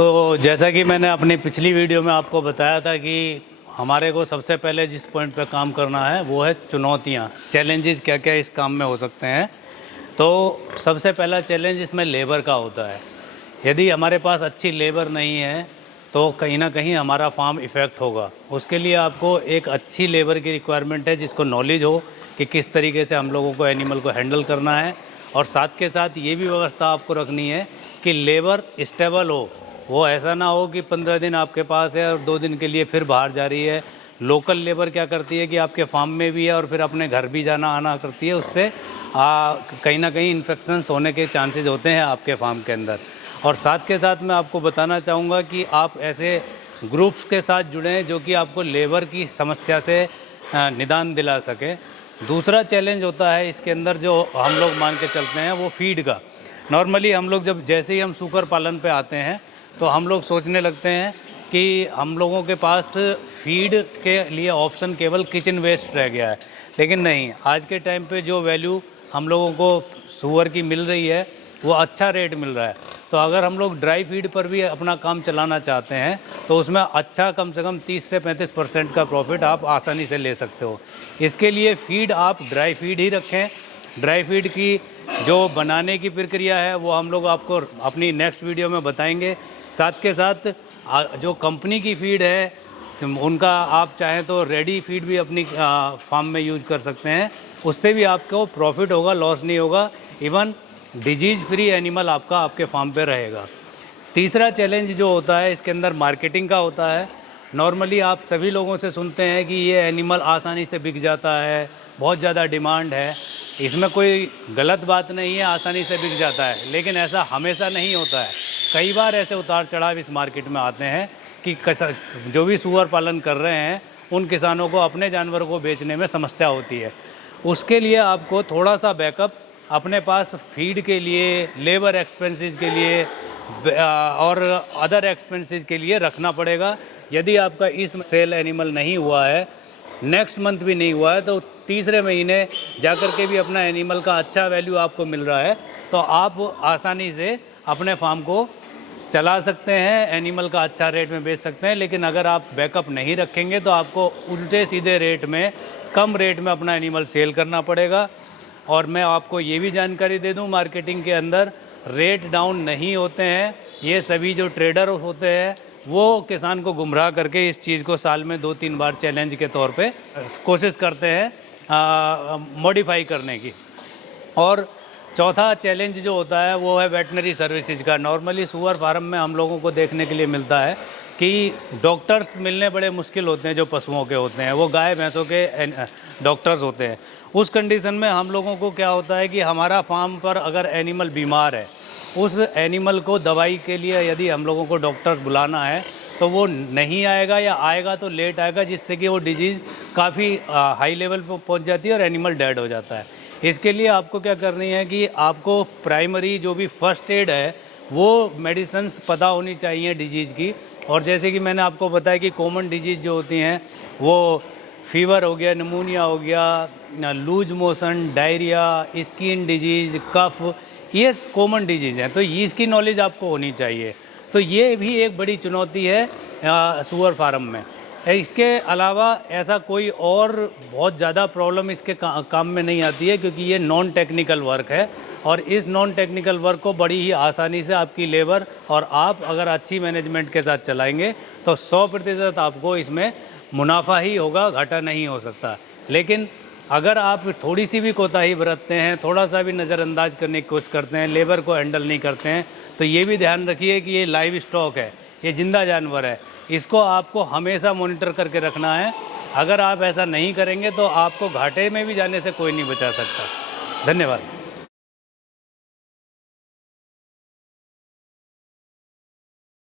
तो जैसा कि मैंने अपनी पिछली वीडियो में आपको बताया था कि हमारे को सबसे पहले जिस पॉइंट पे काम करना है वो है चुनौतियाँ, चैलेंजेस क्या क्या इस काम में हो सकते हैं। तो सबसे पहला चैलेंज इसमें लेबर का होता है। यदि हमारे पास अच्छी लेबर नहीं है तो कहीं ना कहीं हमारा फार्म इफ़ेक्ट होगा। उसके लिए आपको एक अच्छी लेबर की रिक्वायरमेंट है जिसको नॉलेज हो कि किस तरीके से हम लोगों को एनिमल को हैंडल करना है, और साथ के साथ ये भी व्यवस्था आपको रखनी है कि लेबर स्टेबल हो। वो ऐसा ना हो कि 15 दिन आपके पास है और 2 दिन के लिए फिर बाहर जा रही है। लोकल लेबर क्या करती है कि आपके फार्म में भी है और फिर अपने घर भी जाना आना करती है, उससे कहीं ना कहीं इन्फेक्शंस होने के चांसेस होते हैं आपके फार्म के अंदर। और साथ के साथ मैं आपको बताना चाहूँगा कि आप ऐसे ग्रुप्स के साथ जुड़ें जो कि आपको लेबर की समस्या से निदान दिला सकें। दूसरा चैलेंज होता है इसके अंदर जो हम लोग मान के चलते हैं वो फीड का। नॉर्मली हम लोग जैसे ही हम सूकर पालन पे आते हैं तो हम लोग सोचने लगते हैं कि हम लोगों के पास फीड के लिए ऑप्शन केवल किचन वेस्ट रह गया है, लेकिन नहीं। आज के टाइम पे जो वैल्यू हम लोगों को सूअर की मिल रही है वो अच्छा रेट मिल रहा है। तो अगर हम लोग ड्राई फीड पर भी अपना काम चलाना चाहते हैं तो उसमें अच्छा कम से कम 30 से 35% का प्रॉफिट आप आसानी से ले सकते हो। इसके लिए फीड आप ड्राई फीड ही रखें। ड्राई फीड की जो बनाने की प्रक्रिया है वो हम लोग आपको अपनी नेक्स्ट वीडियो में बताएंगे। साथ के साथ जो कंपनी की फीड है उनका आप चाहें तो रेडी फीड भी अपनी फार्म में यूज कर सकते हैं। उससे भी आपको प्रॉफिट होगा, लॉस नहीं होगा। इवन डिजीज़ फ्री एनिमल आपका आपके फार्म पे रहेगा। तीसरा चैलेंज जो होता है इसके अंदर मार्केटिंग का होता है। नॉर्मली आप सभी लोगों से सुनते हैं कि ये एनिमल आसानी से बिक जाता है, बहुत ज़्यादा डिमांड है। इसमें कोई गलत बात नहीं है, आसानी से बिक जाता है, लेकिन ऐसा हमेशा नहीं होता है। कई बार ऐसे उतार चढ़ाव इस मार्केट में आते हैं कि जो भी सूअर पालन कर रहे हैं उन किसानों को अपने जानवर को बेचने में समस्या होती है। उसके लिए आपको थोड़ा सा बैकअप अपने पास फीड के लिए, लेबर एक्सपेंसेस के लिए और अदर एक्सपेंसेस के लिए रखना पड़ेगा। यदि आपका इस सेल एनिमल नहीं हुआ है, नेक्स्ट मंथ भी नहीं हुआ है, तो तीसरे महीने जाकर के भी अपना एनिमल का अच्छा वैल्यू आपको मिल रहा है तो आप आसानी से अपने फार्म को चला सकते हैं, एनिमल का अच्छा रेट में बेच सकते हैं। लेकिन अगर आप बैकअप नहीं रखेंगे तो आपको उल्टे सीधे रेट में, कम रेट में अपना एनिमल सेल करना पड़ेगा। और मैं आपको ये भी जानकारी दे दूं, मार्केटिंग के अंदर रेट डाउन नहीं होते हैं। ये सभी जो ट्रेडर होते हैं वो किसान को गुमराह करके इस चीज़ को साल में 2-3 बार चैलेंज के तौर पे कोशिश करते हैं मॉडिफाई करने की। और चौथा चैलेंज जो होता है वो है वेटनरी सर्विसेज का। नॉर्मली सूअर फार्म में हम लोगों को देखने के लिए मिलता है कि डॉक्टर्स मिलने बड़े मुश्किल होते हैं। जो पशुओं के होते हैं वो गाय भैंसों के डॉक्टर्स होते हैं। उस कंडीशन में हम लोगों को क्या होता है कि हमारा फार्म पर अगर एनिमल बीमार है, उस एनिमल को दवाई के लिए यदि हम लोगों को डॉक्टर बुलाना है तो वो नहीं आएगा, या आएगा तो लेट आएगा, जिससे कि वो डिजीज़ काफ़ी हाई लेवल पर पहुंच जाती है और एनिमल डेड हो जाता है। इसके लिए आपको क्या करनी है कि आपको प्राइमरी जो भी फर्स्ट एड है वो मेडिसिन्स पता होनी चाहिए डिजीज़ की। और जैसे कि मैंने आपको बताया कि कॉमन डिजीज़ जो होती हैं वो फीवर हो गया, निमोनिया हो गया, loose motion, diarrhoea, skin disease, cough, ये कॉमन डिजीज़ हैं। तो इसकी नॉलेज आपको होनी चाहिए। तो ये भी एक बड़ी चुनौती है सूअर फार्म में। इसके अलावा ऐसा कोई और बहुत ज़्यादा प्रॉब्लम इसके काम में नहीं आती है, क्योंकि ये नॉन टेक्निकल वर्क है। और इस नॉन टेक्निकल वर्क को बड़ी ही आसानी से आपकी लेबर और आप अगर अच्छी मैनेजमेंट के साथ चलाएंगे तो 100% आपको इसमें मुनाफा ही होगा, घाटा नहीं हो सकता। लेकिन अगर आप थोड़ी सी भी कोताही बरतते हैं, थोड़ा सा भी नज़रअंदाज करने की कोशिश करते हैं, लेबर को हैंडल नहीं करते हैं, तो ये भी ध्यान रखिए कि ये लाइव स्टॉक है, ये जिंदा जानवर है। इसको आपको हमेशा मॉनिटर करके रखना है। अगर आप ऐसा नहीं करेंगे तो आपको घाटे में भी जाने से कोई नहीं बचा सकता। धन्यवाद।